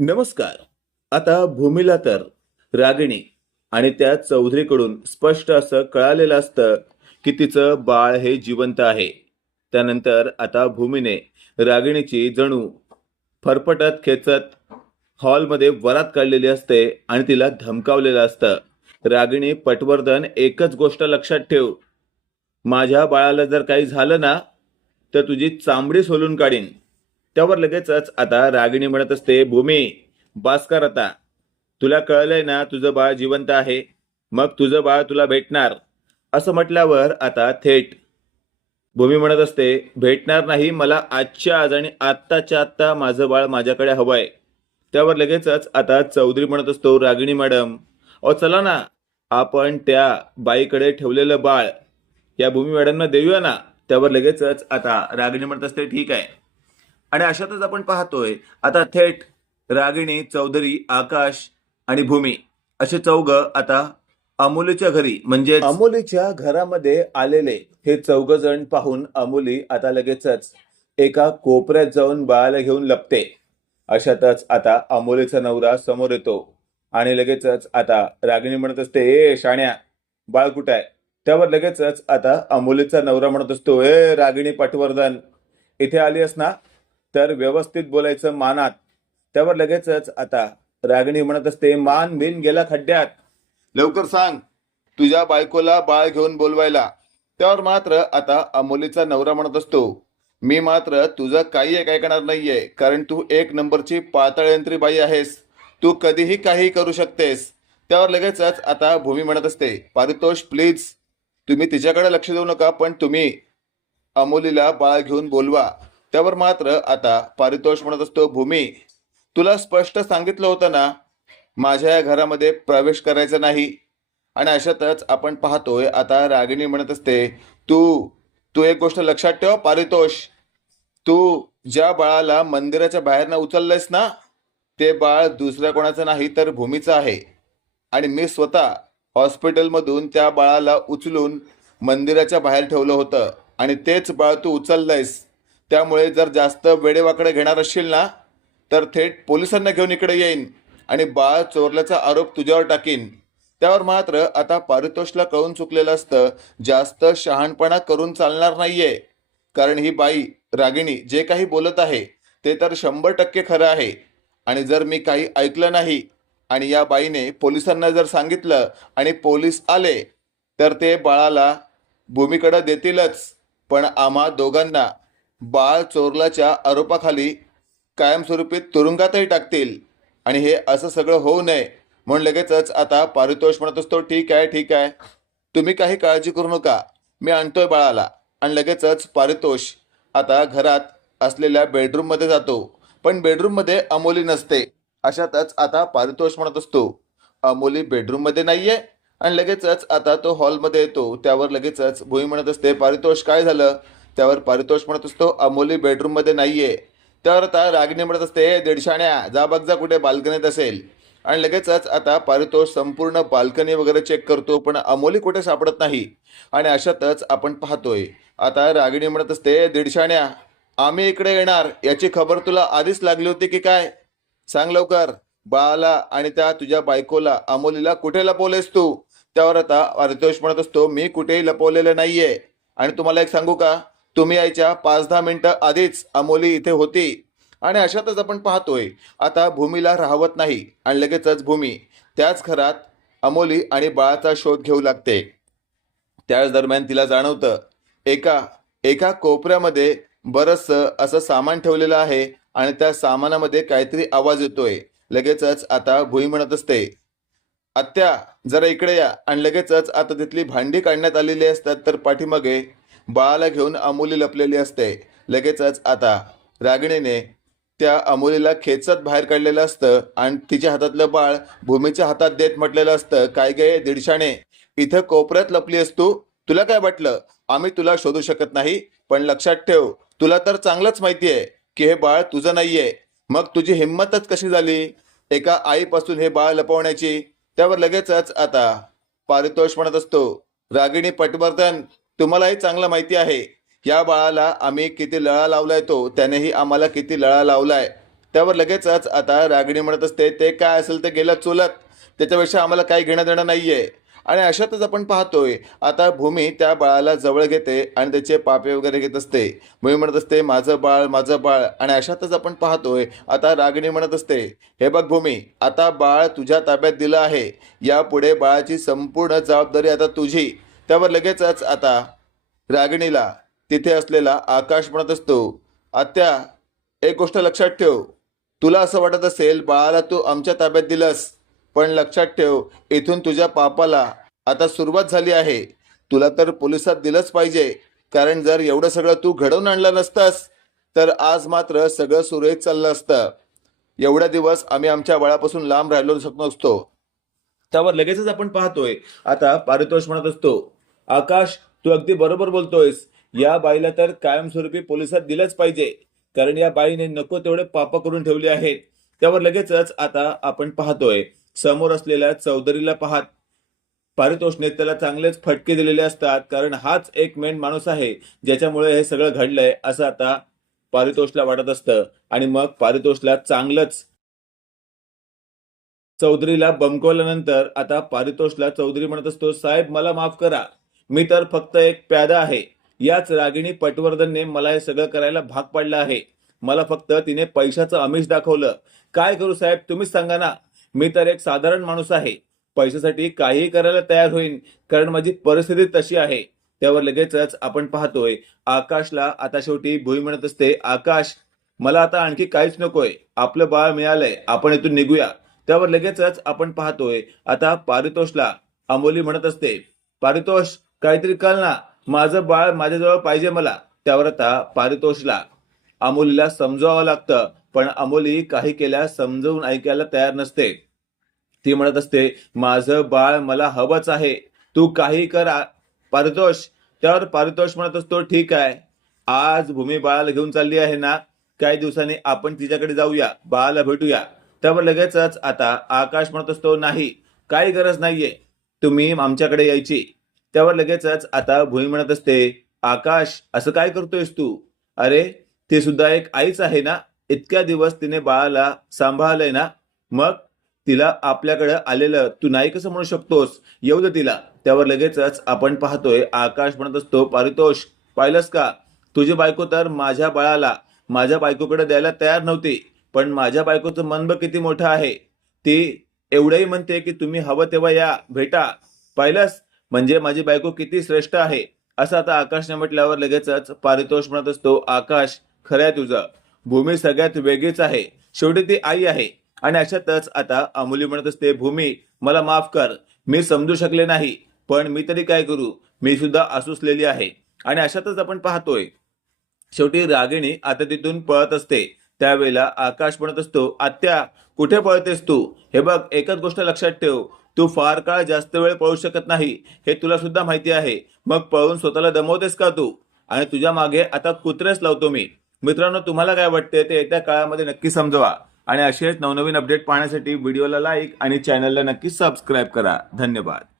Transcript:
नमस्कार. आता भूमीला तर रागिणी आणि त्या चौधरीकडून स्पष्ट असं कळालेलं असतं की तिचं बाळ हे जिवंत आहे. त्यानंतर आता भूमीने रागिणीची जणू फरफटत खेचत हॉलमध्ये वरात काढलेली असते आणि तिला धमकावलेलं असतं. रागिणी पटवर्धन एकच गोष्ट लक्षात ठेव. माझ्या बाळाला जर काही झालं ना तर तुझी चांबडी सोलून काढीन. त्यावर लगेचच आता रागिणी म्हणत असते भूमी बास्कर आता तुला कळलंय ना तुझं बाळ जिवंत आहे? मग तुझं बाळ तुला भेटणार? असं म्हटल्यावर आता थेट भूमी म्हणत असते भेटणार नाही मला आजच्या आज आणि आत्ताच्या आत्ता माझं बाळ माझ्याकडे हवंय. त्यावर लगेचच आता चौधरी म्हणत असतो रागिणी मॅडम अहो चला ना आपण त्या बाईकडे ठेवलेलं बाळ या भूमी मॅडमना देऊया ना? त्यावर लगेचच आता रागिणी म्हणत असते ठीक आहे. आणि अशातच आपण पाहतोय आता थेट रागिणी चौधरी आकाश आणि भूमी असे चौघ आता अमोलीच्या घरी म्हणजे अमोलीच्या घरामध्ये आलेले हे चौघ जण पाहून अमोली आता लगेचच एका कोपऱ्यात जाऊन बाळाला घेऊन लपते. अशातच आता अमोलीचा नवरा समोर येतो आणि लगेचच आता रागिणी म्हणत असते ए शाण्या बाळ कुठं आहे? त्यावर लगेचच आता अमोलीचा नवरा म्हणत असतो ए रागिणी पटवर्धन इथे आली आहेस ना? तर व्यवस्थित बोलायचं मानात. त्यावर लगेचच आता रागिणी म्हणत असते मान बिन गेला खड्ड्यात. लवकर सांग तुझ्या बायकोला बाळ घेऊन बोलवायला. त्यावर मात्र आता अमोलीचा नवरा म्हणत असतो मी मात्र तुझं काही एक ऐकणार नाहीये कारण तू एक नंबरची पातळयंत्री बाई आहेस. तू कधीही काही करू शकतेस. त्यावर लगेचच आता भूमी म्हणत असते पारितोष प्लीज तुम्ही तिच्याकडे लक्ष देऊ नका पण तुम्ही अमोलीला बाळ घेऊन बोलवा. त्यावर मात्र आता पारितोष म्हणत असतो भूमी तुला स्पष्ट सांगितलं होतं ना माझ्या या घरामध्ये प्रवेश करायचा नाही. आणि अशातच आपण पाहतोय आता रागिणी म्हणत असते तू तू एक गोष्ट लक्षात ठेव पारितोष. तू ज्या बाळाला मंदिराच्या बाहेरनं उचललंयस ना ते बाळ दुसऱ्या कोणाचं नाही तर भूमीचं आहे. आणि मी स्वतः हॉस्पिटलमधून त्या बाळाला उचलून मंदिराच्या बाहेर ठेवलं होतं. आणि तेच बाळ तू उचललंयस. त्यामुळे जर जास्त वेडेवाकडे घेणार असशील ना तर थेट पोलिसांना घेऊन इकडे येईन आणि बाळ चोरल्याचा आरोप तुझ्यावर टाकीन. त्यावर मात्र आता पारितोषला कळून चुकलेलं असतं जास्त शहाणपणा करून चालणार नाहीये. कारण ही बाई रागिणी जे काही बोलत आहे ते तर शंभर टक्के खरं आहे. आणि जर मी काही ऐकलं नाही आणि या बाईने पोलिसांना जर सांगितलं आणि पोलीस आले तर ते बाळाला भूमीकडं देतीलच. पण आम्हा दोघांना बाळ चोरल्याच्या आरोपाखाली कायमस्वरूपी तुरुंगातही टाकतील. आणि हे असं सगळं होऊ नये म्हणून लगेचच आता पारितोष म्हणत असतो ठीक आहे ठीक आहे. तुम्ही काही काळजी करू नका. मी आणतोय बाळाला. आणि लगेचच पारितोष आता घरात असलेल्या बेडरूममध्ये जातो. पण बेडरूममध्ये अमोली नसते. अशातच आता पारितोष म्हणत असतो अमोली बेडरूममध्ये नाहीये. आणि लगेचच आता तो हॉलमध्ये येतो. त्यावर लगेचच भुई म्हणत असते पारितोष काय झालं? त्यावर पारितोष म्हणत असतो अमोली बेडरूममध्ये नाही आहे त्यावर आता रागिनी म्हणत असते दीडशाण्या जा बघ जा कुठे बाल्कनीत असेल. आणि लगेचच आता पारितोष संपूर्ण बाल्कनी वगैरे चेक करतो पण अमोली कुठे सापडत नाही. आणि अशातच आपण पाहतोय आता रागिणी म्हणत असते दीडशाण्या आम्ही इकडे येणार. याची खबर तुला आधीच लागली होती की काय? सांग लवकर. बाळाला आणि त्या तुझ्या बायकोला अमोलीला कुठे लपवलेस तू? त्यावर आता पारितोष म्हणत असतो मी कुठेही लपवलेलं नाहीये. आणि तुम्हाला एक सांगू का? तुम्ही यायच्या पाच दहा मिनिटं आधीच अमोली इथे होती. आणि अशातच आपण पाहतोय आता भूमीला राहवत नाही आणि लगेचच भूमी त्याच घरात अमोली आणि बाळाचा शोध घेऊ लागते. त्याच दरम्यान तिला जाणवतं एका एका कोपऱ्यामध्ये बरंचसं असं सामान ठेवलेलं आहे आणि त्या सामानामध्ये काहीतरी आवाज येतोय. लगेचच आता भुई म्हणत असते आत्या जरा इकडे या. आणि लगेचच आता तिथली भांडी काढण्यात आलेली असतात तर पाठीमागे बाळाला घेऊन अमोली लपलेली असते. लगेचच आता रागिणीने त्या अमोलीला खेचत बाहेर काढलेलं असतं आणि तिच्या हातातलं बाळ भूमीच्या हातात देत म्हटलेलं असतं काय गे दीडशाने? इथं कोपऱ्यात लपली आहेस तू? तुला काय वाटलं? आम्ही तुला शोधू शकत नाही पण लक्षात ठेव तुला तर चांगलंच माहिती आहे की हे बाळ तुझं नाहीये. मग तुझी हिंमतच कशी झाली? एका आईपासून हे बाळ लपवण्याची? त्यावर लगेचच आता पारितोष म्हणत असतो रागिणी पटवर्धन तुम्हालाही चांगलं माहिती आहे. या बाळाला आम्ही किती लळा लावलाय तो त्यानेही आम्हाला किती लळा लावलाय. त्यावर लगेचच आता रागिणी म्हणत असते ते काय असेल ते गेलं चुलत. त्याच्यापेक्षा आम्हाला काही घेणं देणं नाही आहे आणि अशातच आपण पाहतोय आता भूमी त्या बाळाला जवळ घेते आणि त्याचे पापे वगैरे घेत असते. भूमी म्हणत असते माझं बाळ माझं बाळ. आणि अशातच आपण पाहतोय आता रागिणी म्हणत असते हे बघ भूमी आता बाळ तुझ्या ताब्यात दिलं आहे. यापुढे बाळाची संपूर्ण जबाबदारी आता तुझी. त्यावर लगेचच आता रागिणीला तिथे असलेला आकाश म्हणत असतो आत्या एक गोष्ट लक्षात ठेव. तुला असं वाटत असेल बाळाला तू आमच्या ताब्यात दिलंस पण लक्षात ठेव इथून तुझ्या पापाला आता सुरुवात झाली आहे. तुला तर पोलिसात दिलंच पाहिजे. कारण जर एवढं सगळं तू घडवून आणलं नसतंस तर आज मात्र सगळं सुरळीत चाललं असतं. एवढ्या दिवस आम्ही आमच्या बाळापासून लांब राहिलो शकलो असतो त्यावर लगेचच आपण पाहतोय. आता पारितोष म्हणत असतो आकाश तू अगदी बरोबर बोलतोयस. या बाईला तर कायमस्वरूपी पोलिसात दिलंच पाहिजे. कारण या बाईने नको तेवढे पाप करून ठेवले आहेत. त्यावर लगेचच आता आपण पाहतोय. समोर असलेल्या चौधरीला पाहत. पारितोषने त्याला चांगलेच फटके दिलेले असतात. कारण हाच एक मेन माणूस आहे. ज्याच्यामुळे हे सगळं घडलंय असं आता पारितोषला वाटत असतं. आणि मग पारितोषला चांगलंच चौधरीला बमकवल्यानंतर आता पारितोषला चौधरी म्हणत असतो साहेब मला माफ करा. मी तर फक्त एक प्यादा आहे. याच रागिणी पटवर्धनने मला हे सगळं करायला भाग पाडलं आहे. मला फक्त तिने पैशाचं आमिष दाखवलं. काय करू साहेब तुम्हीच सांगा ना. मी तर एक साधारण माणूस आहे. पैशासाठी काहीही करायला तयार होईन कारण माझी परिस्थिती तशी आहे. त्यावर लगेचच आपण पाहतोय. आकाशला आता शेवटी भुई म्हणत असते आकाश मला आता आणखी काहीच नकोय. आपलं बाळ मिळालंय. आपण इथून निघूया. त्यावर लगेचच आपण पाहतोय आता पारितोषला अंबोली म्हणत असते पारितोष काहीतरी कळ ना. माझं बाळ माझ्याजवळ पाहिजे मला. त्यावर आता पारितोषला अमोलीला समजावं लागतं पण अमोली काही केल्या समजवून ऐकायला तयार नसते. ती म्हणत असते माझं बाळ मला हवंच आहे. तू काही कर पारितोष. त्यावर पारितोष म्हणत असतो ठीक आहे. आज भूमी बाळाला घेऊन चालली आहे ना. काही दिवसांनी आपण तिच्याकडे जाऊया. बाळाला भेटूया. त्यावर लगेचच आता आकाश म्हणत असतो नाही. काही गरज नाहीये. तुम्ही आमच्याकडे यायची. त्यावर लगेचच आता भुई म्हणत असते आकाश असं काय करतोयस तू? अरे ती सुद्धा एक आईच आहे ना इतक्या दिवस तिने बाळाला सांभाळलंय ना मग तिला आपल्याकडे आलेलं तू नाही कसं म्हणू शकतोस? येऊ दे तिला. त्यावर लगेचच आपण पाहतोय आकाश म्हणत असतो पारितोष पाहिलंस का? तुझी बायको तर माझ्या बाळाला माझ्या बायकोकडे द्यायला तयार नव्हती पण माझ्या बायकोचं मन बघ किती मोठं आहे. ती एवढंही म्हणते की तुम्ही हवं तेव्हा या भेटा. पाहिलंस? म्हणजे माझी बायको किती श्रेष्ठ आहे? असं आता आकाशने म्हटल्यावर लगेचच पारितोष म्हणत असतो आकाश खऱ्या आहे तुझं. भूमी सगळ्यात वेगळीच आहे. शेवटी ती आई आहे. आणि अशातच आता अमुली म्हणत असते भूमी मला माफ कर. मी समजू शकले नाही पण मी तरी काय करू? मी सुद्धा असूसलेली आहे. आणि अशातच आपण पाहतोय शेवटी रागिणी आता तिथून पळत असते. त्यावेळेला आकाश म्हणत असतो आत्या कुठे पळतेस तू? हे बघ एकच गोष्ट लक्षात ठेव. तू फार काळ जास्त वेळ पळू शकत नाही हे तुला सुद्धा माहिती आहे. मग पळून स्वतःला दमवतेस का तू? आणि तुझ्या मागे आता कुत्रेच लावतो मी. मित्रांनो तुम्हाला काय वाटते ते येत्या काळामध्ये नक्की समजवा. आणि असेच नवनवीन अपडेट पाहण्यासाठी व्हिडिओला लाईक आणि चॅनलला नक्की सबस्क्राईब करा. धन्यवाद.